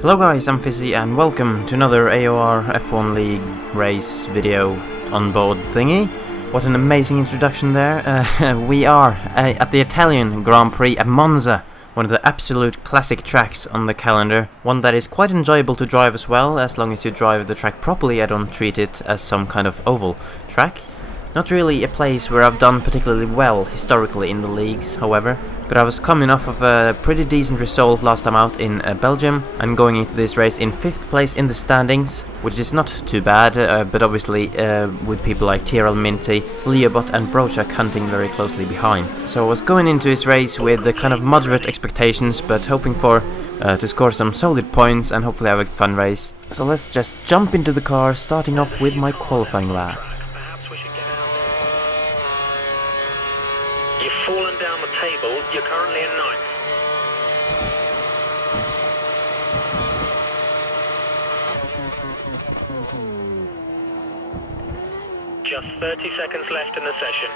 Hello guys, I'm Fisi and welcome to another AOR F1 League race video on board thingy. What an amazing introduction there. We are at the Italian Grand Prix at Monza, one of the absolute classic tracks on the calendar. One that is quite enjoyable to drive as well, as long as you drive the track properly. I don't treat it as some kind of oval track. Not really a place where I've done particularly well historically in the leagues, however, but I was coming off of a pretty decent result last time out in Belgium and going into this race in 5th place in the standings, which is not too bad, but obviously with people like TRL Minty, Leobot and Brochak hunting very closely behind. So I was going into this race with the kind of moderate expectations, but hoping for to score some solid points and hopefully have a fun race. So let's just jump into the car, starting off with my qualifying lap. You've fallen down the table, you're currently in 9th. Just 30 seconds left in the session.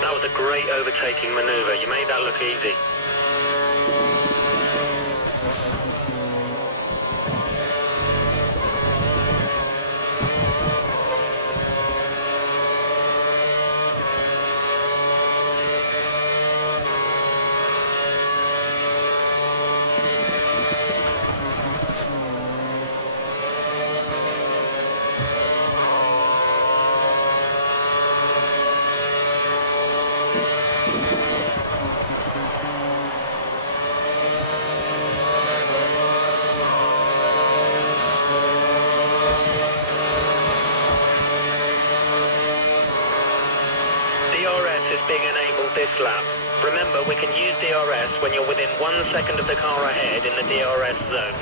That was a great overtaking manoeuvre. You made that look easy. DRS is being enabled this lap. Remember, we can use DRS when you're within 1 second of the car ahead in the DRS zone.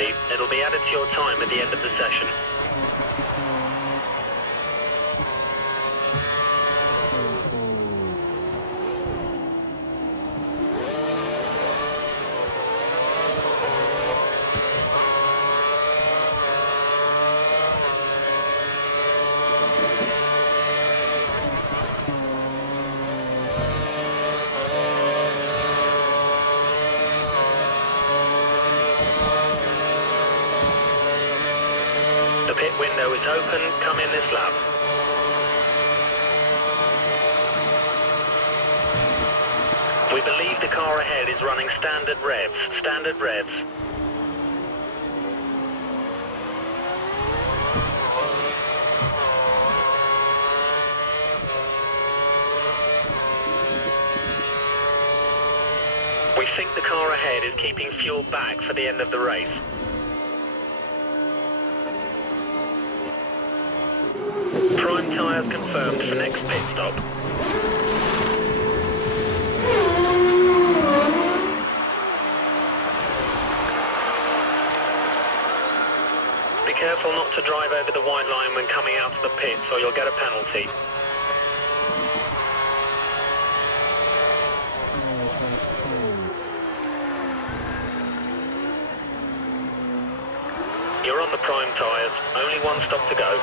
penalty. It'll be added to your time at the end of the session. The pit window is open, come in this lap. We believe the car ahead is running standard revs. Standard revs. We think the car ahead is keeping fuel back for the end of the race. Prime tyres confirmed for next pit stop. Be careful not to drive over the white line when coming out of the pits or you'll get a penalty. You're on the prime tyres, only one stop to go.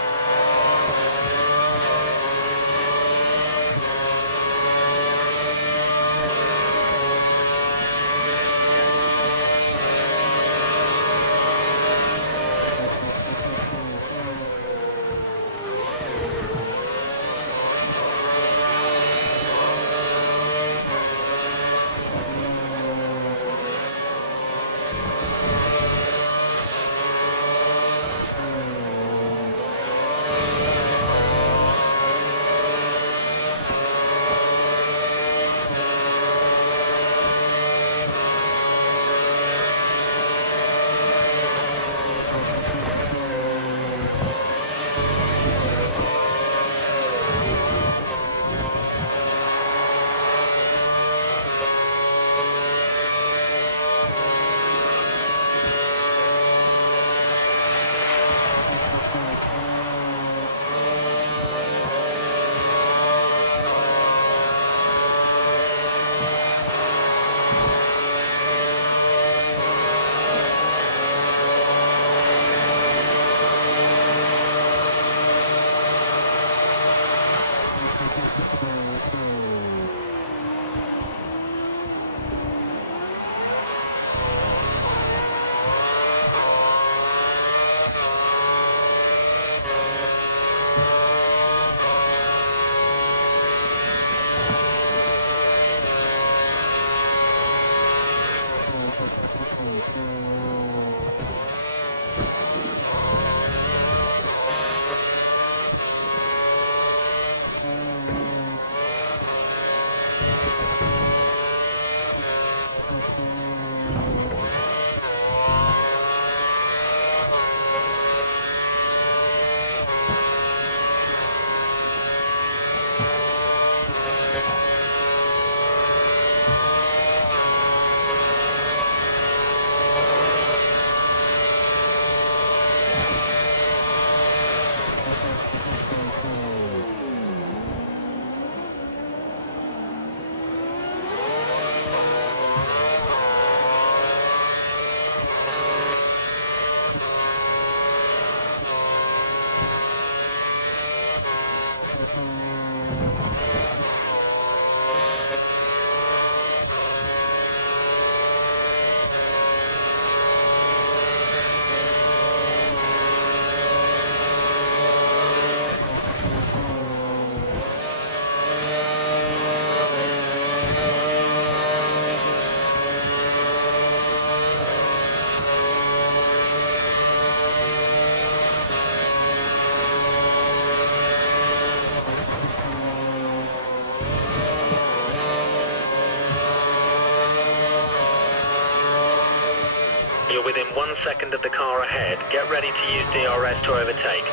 You're within 1 second of the car ahead. Get ready to use DRS to overtake.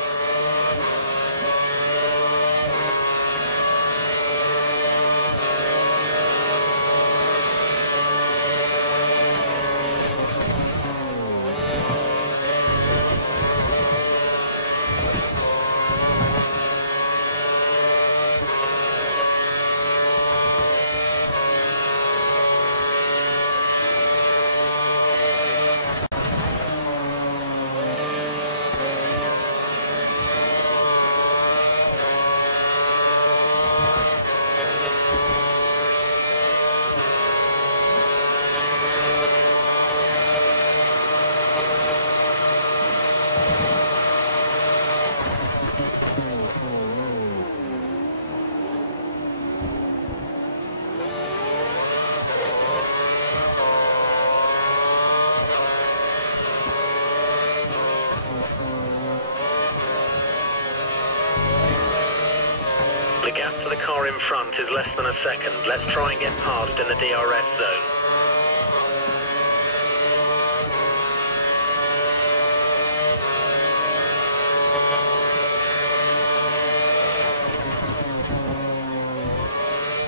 The gap to the car in front is less than a second. Let's try and get past in the DRS zone.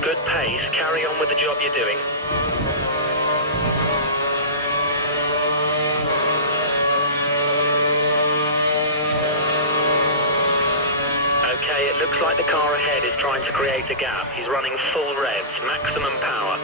Good pace. Carry on with the job you're doing. Okay, it looks like the car ahead is trying to create a gap. He's running full revs, maximum power.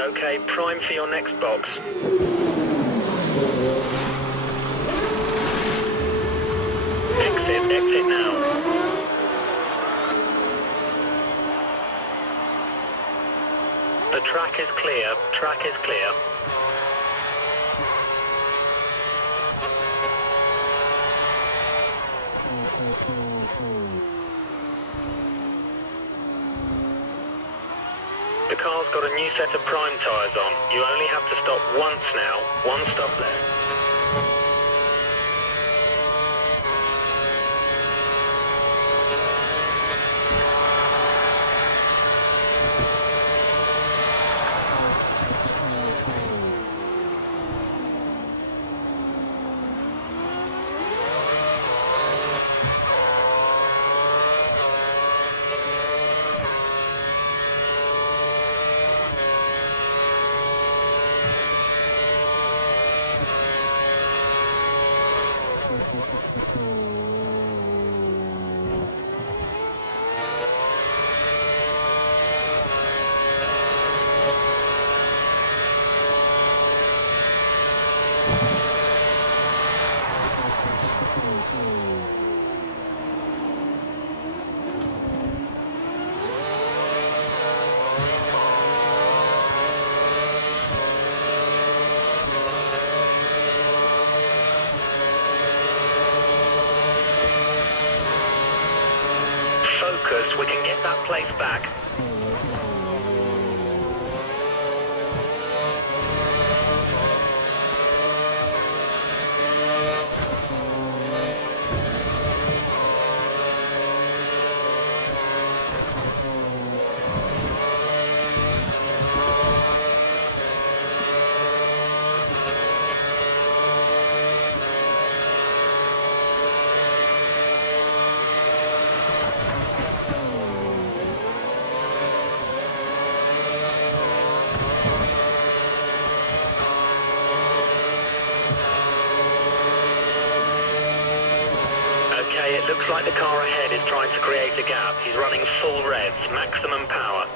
Okay, prime for your next box. Exit now. The track is clear, track is clear. The car's got a new set of prime tyres on. You only have to stop once now. One stop left. We can get that place back. Okay, it looks like the car ahead is trying to create a gap. He's running full revs, maximum power.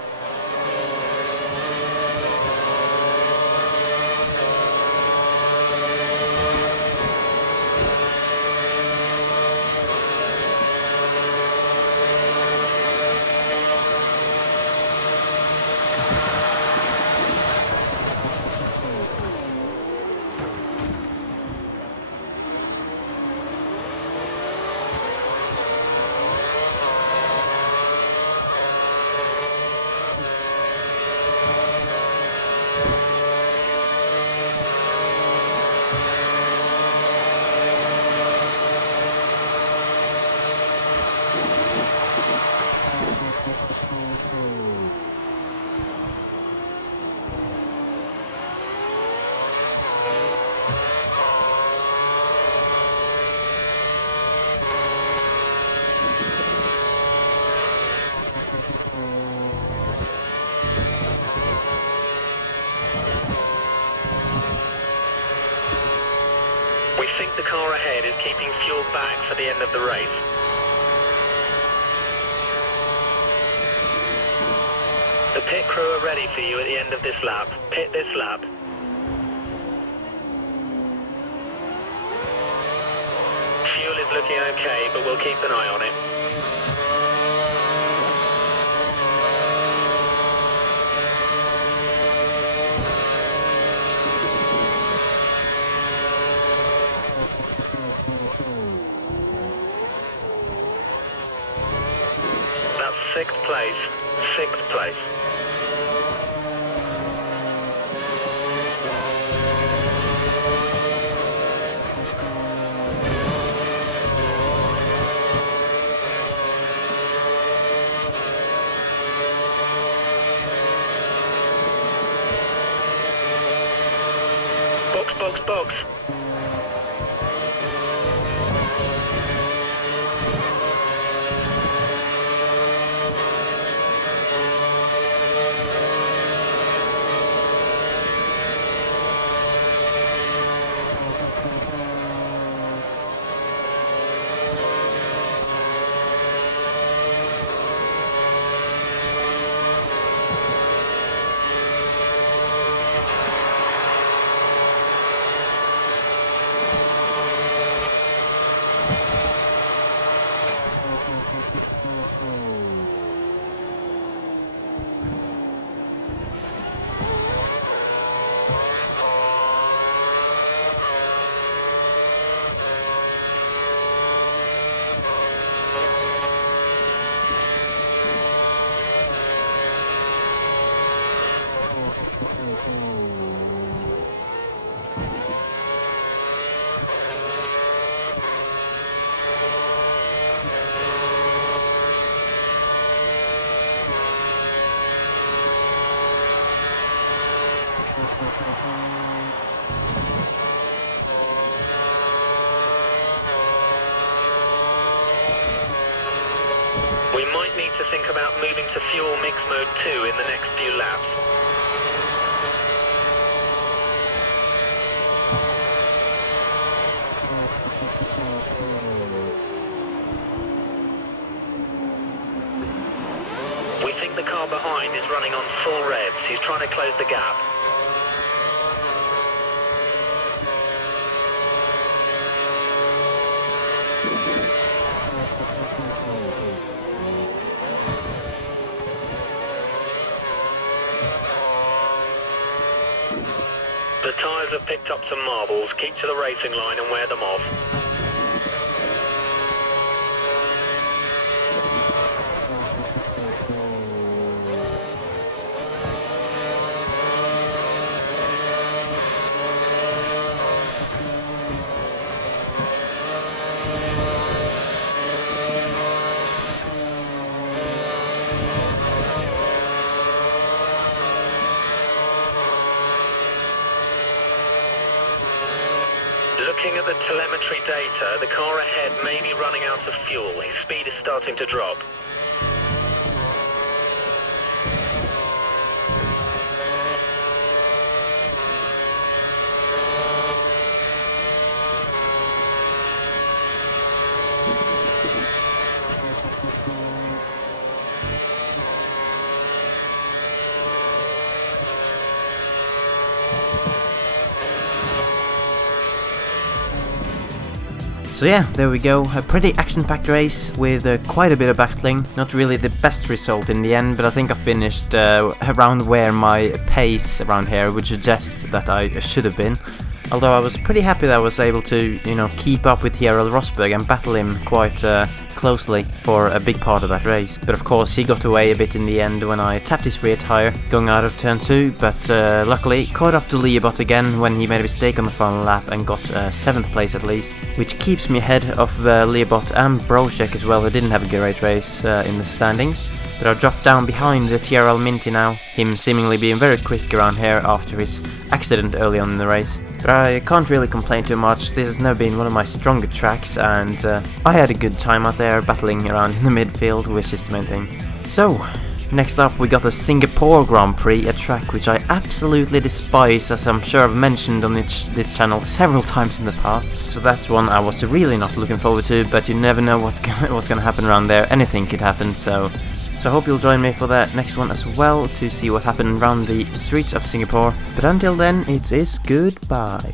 We think the car ahead is keeping fuel back for the end of the race. The pit crew are ready for you at the end of this lap. Pit this lap. looking okay, but we'll keep an eye on it. That's sixth place. Sixth place. Box, box, box. We might need to think about moving to fuel mix mode 2 in the next few laps. We think the car behind is running on full revs. He's trying to close the gap. The tyres have picked up some marbles. Keep to the racing line and wear them off. Looking at the telemetry data, the car ahead may be running out of fuel. His speed is starting to drop. So yeah, there we go, a pretty action-packed race with quite a bit of battling. Not really the best result in the end, but I think I finished around where my pace around here would suggest that I should have been. Although I was pretty happy that I was able to, you know, keep up with Gerald Rosberg and battle him quite closely for a big part of that race. But of course he got away a bit in the end when I tapped his rear tyre going out of turn 2, but luckily caught up to Leobot again when he made a mistake on the final lap and got 7th place at least, which keeps me ahead of Leobot and Brocek as well, who didn't have a great race in the standings. But I've dropped down behind TRL Minty now, him seemingly being very quick around here after his accident early on in the race. But I can't really complain too much. This has never been one of my stronger tracks, and I had a good time out there battling around in the midfield, which is the main thing. So, next up we got the Singapore Grand Prix, a track which I absolutely despise, as I'm sure I've mentioned on this channel several times in the past. So that's one I was really not looking forward to, but you never know what's gonna happen around there. Anything could happen, so I hope you'll join me for that next one as well to see what happened around the streets of Singapore. But until then, it is goodbye.